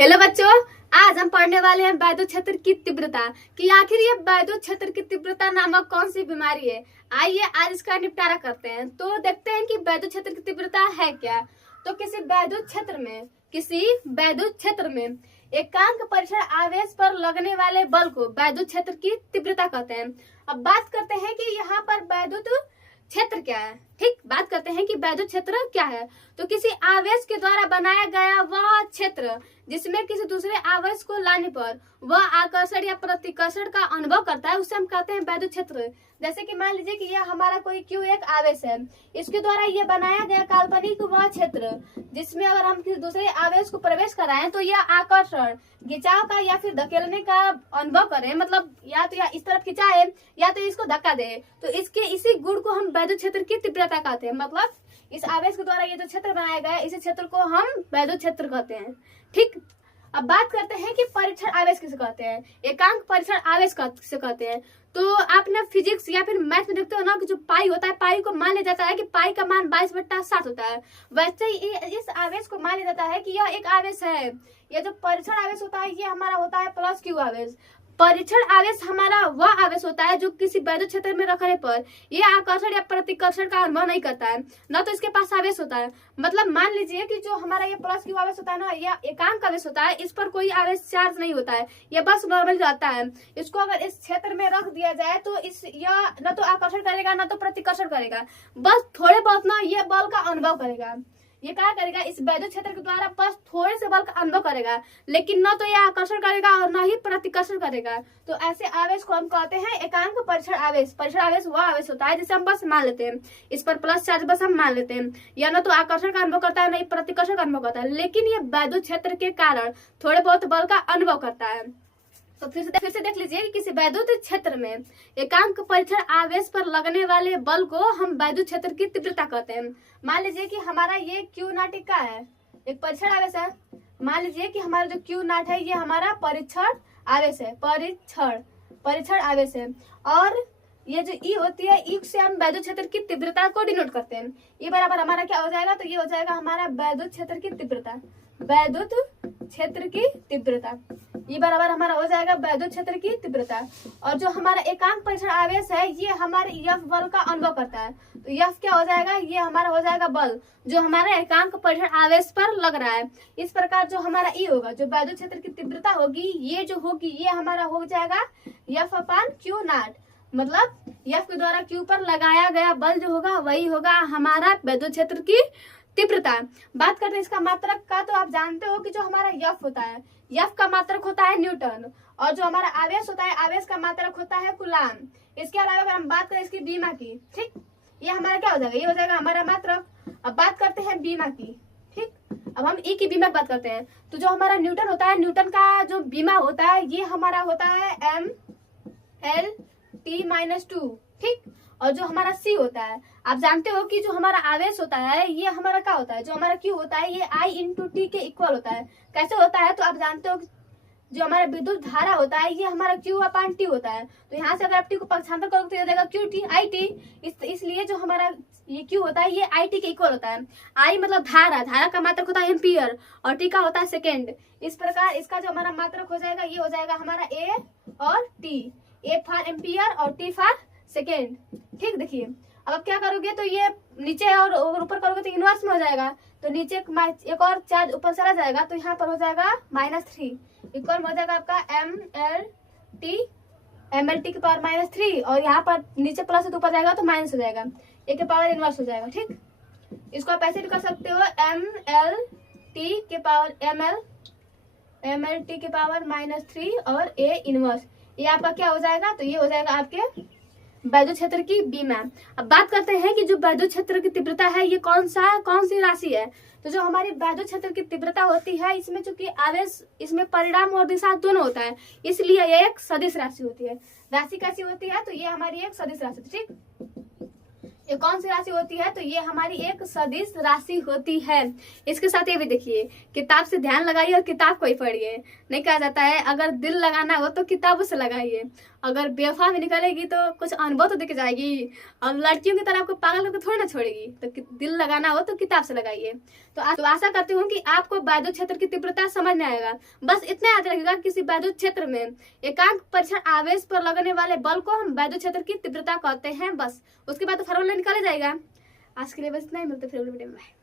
Hello बच्चों, आज हम पढ़ने वाले हैं वैद्युत क्षेत्र की तीव्रता कि आखिर ये वैद्युत क्षेत्र की तीव्रता नामक कौन सी बीमारी है। आइए आज इसका निपटारा करते हैं। तो देखते हैं कि वैद्युत क्षेत्र की तीव्रता है क्या। तो किसी वैद्युत क्षेत्र में एकांक परीक्षण आवेश पर लगने वाले बल को वैद्युत क्षेत्र की तीव्रता कहते हैं। अब बात करते हैं कि यहाँ पर वैद्युत क्षेत्र क्या है। ठीक, बात करते हैं कि वैद्युत क्षेत्र क्या है। तो किसी आवेश के द्वारा बनाया गया वह क्षेत्र जिसमें किसी दूसरे आवेश को लाने पर वह आकर्षण या प्रतिकर्षण का अनुभव करता है, उसे हम कहते हैं वैद्युत क्षेत्र। जैसे कि मान लीजिए कि यह हमारा कोई Q1 आवेश है, इसके द्वारा यह बनाया गया काल्पनिक वह क्षेत्र जिसमें अगर हम किसी दूसरे आवेश को प्रवेश कराएं तो यह आकर्षण, खिंचाव का या फिर धकेलने का अनुभव करें, मतलब या तो इस तरफ खिंचाए या तो इसको धक्का दे, तो इसी गुण को हम वैद्युत क्षेत्र की तीव्रता कहते हैं। मतलब इस आवेश के द्वारा ये जो क्षेत्र बनाया गया है, इसी क्षेत्र को हम वैद्युत क्षेत्र कहते हैं। ठीक, अब बात करते हैं कि परीक्षण आवेश किसे कहते हैं, एकांक परीक्षण आवेश किसे कहते हैं। तो आपने फिजिक्स या फिर मैथ में देखते हो ना कि जो पाई होता है, पाई को मान लिया जाता है कि पाई का मान 22/7 होता है। वैसे ही इस आवेश को मान लिया जाता है कि यह एक आवेश है। यह जो परीक्षण आवेश होता है ये हमारा होता है +Q आवेश। परीक्षण आवेश हमारा वह आवेश होता है जो किसी वैद्युत क्षेत्र में रखने पर यह आकर्षण या प्रतिकर्षण का अनुभव नहीं करता है, न तो इसके पास आवेश होता है। मतलब मान लीजिए कि जो हमारा ये +Q आवेश होता है ना, यह एकांक आवेश होता है, इस पर कोई आवेश चार्ज नहीं होता है, यह बस नॉर्मल रहता है। इसको अगर इस क्षेत्र में रख दिया जाए तो यह न तो आकर्षण करेगा न तो प्रतिकर्षण करेगा, बस थोड़े बहुत ना ये बल का अनुभव करेगा। ये क्या करेगा, इस वैद्युत क्षेत्र के द्वारा बस थोड़े से बल का अनुभव करेगा, लेकिन न तो यह आकर्षण करेगा और न ही प्रतिकर्षण करेगा। तो ऐसे आवेश को हम कहते हैं एकांक परीक्षण आवेश। परीक्षण आवेश वह आवेश होता है जिसे हम बस मान लेते हैं, इस पर प्लस चार्ज बस हम मान लेते हैं। यह न तो आकर्षण का अनुभव करता है न ही प्रतिकर्षण का अनुभव करता है, लेकिन ये वैद्युत क्षेत्र के कारण थोड़े बहुत बल का अनुभव करता है। तो फिर से देख लीजिए कि किसी वैद्युत क्षेत्र में एकांक परीक्षण आवेश पर लगने वाले बल को हम वैद्युत क्षेत्र की तीव्रता कहते हैं। मान लीजिए कि हमारा ये Q0 का है, एक परीक्षण आवेश है। मान लीजिए कि हमारा जो Q0 है ये हमारा परीक्षण आवेश है, परीक्षण आवेश है। और ये जो E होती है, E से हम वैद्युत क्षेत्र की तीव्रता को डिनोट करते हैं। E बराबर हमारा क्या हो जाएगा, तो ये हो जाएगा हमारा वैद्युत क्षेत्र की तीव्रता, वैद्युत क्षेत्र की तीव्रता। ये बराबर हमारा हो जाएगा वैद्युत क्षेत्र की तीव्रता। और जो हमारा एकांक परीक्षण आवेश है ये हमारे F बल का अनुभव करता है। तो F क्या हो जाएगा, ये हमारा हो जाएगा बल जो हमारे एकांक परीक्षण आवेश पर लग रहा है। इस प्रकार जो हमारा E होगा, जो वैद्युत क्षेत्र की तीव्रता होगी, ये जो होगी ये हमारा हो जाएगा F/Q0। मतलब F के द्वारा Q पर लगाया गया बल जो होगा वही होगा हमारा वैद्युत क्षेत्र की तीव्रता। बात करते हैं इसका मात्रक का, तो आप जानते हो कि जो हमारा F होता है, F का मात्रक होता है न्यूटन, और जो हमारा आवेश होता है, आवेश का मात्रक होता है कूलाम। इसके अलावा अगर हम बात करें इसकी बीमा की, ठीक, ये हमारा क्या हो जाएगा, ये हो जाएगा हमारा मात्रक। अब बात करते हैं बीमा की। ठीक, अब हम E की बीमा की बात करते हैं। तो जो हमारा न्यूटन होता है, न्यूटन का जो बीमा होता है ये हमारा होता है mLT-2। ठीक, और जो हमारा C होता है, आप जानते हो कि जो हमारा आवेश होता है ये हमारा क्या होता है, जो हमारा Q होता है ये I/T के इक्वल होता है। कैसे होता है, तो आप जानते हो जो हमारा विद्युत धारा होता है ये हमारा Q/T होता है। तो यहाँ से अगर आप T को पक्षांतर करोगे तो ये देगा QT/IT। इसलिए जो हमारा ये Q होता है ये IT के इक्वल होता है। I मतलब धारा का मात्रक होता है एम्पियर और T का होता है सेकेंड। इस प्रकार इसका जो हमारा मात्रक हो जाएगा ये हो जाएगा हमारा A और T, A फॉर एम्पियर और T फॉर सेकेंड। ठीक, देखिए अब आप क्या करोगे, तो ये नीचे और ऊपर करोगे तो इनवर्स में हो जाएगा। तो नीचे एक और चार्ज ऊपर चला जाएगा, तो यहाँ पर हो जाएगा -3 इक्वल हो जाएगा आपका mLT की पावर -3, और यहाँ पर नीचे प्लस है तो ऊपर जाएगा तो माइनस हो जाएगा, A के पावर इनवर्स हो जाएगा। ठीक, इसको आप ऐसे भी कर सकते हो mLT के पावर -3 और A इनवर्स। ये आपका क्या हो जाएगा, तो ये हो जाएगा आपके वैद्युत क्षेत्र की बीमा। अब बात करते हैं कि जो वैद्युत क्षेत्र की तीव्रता है ये कौन सी राशि है। तो जो हमारी वैद्युत क्षेत्र की तीव्रता होती है इसमें चूंकि आवेश, इसमें परिणाम और दिशा दोनों होता है, इसलिए ये एक सदिश राशि होती है। राशि कैसी होती है, तो ये हमारी एक सदिश राशि। ठीक, ये कौन सी राशि होती है, तो ये हमारी एक सदिश राशि होती है। इसके साथ ये भी देखिए, किताब से ध्यान लगाइए और किताब को ही पढ़िए। नहीं कहा जाता है अगर दिल लगाना हो तो किताबों से लगाइए। अगर बेवफा में निकलेगी तो कुछ अनुभव तो देके जाएगी। अब लड़कियों की तरह आपको पागल करके थोड़ी ना छोड़ेगी। तो दिल लगाना हो तो किताब से लगाइए। तो आशा करती हूँ कि आपको वैद्युत क्षेत्र की तीव्रता समझ में आएगा। बस इतना याद रखिएगा, किसी वैद्युत क्षेत्र में एकांक परीक्षण आवेश पर लगने वाले बल को हम वैद्युत क्षेत्र की तीव्रता कहते हैं। बस उसके बाद तो फॉर्मूला निकाला जाएगा। आज के लिए बस इतना ही, मिलते फिर अगले वीडियो में।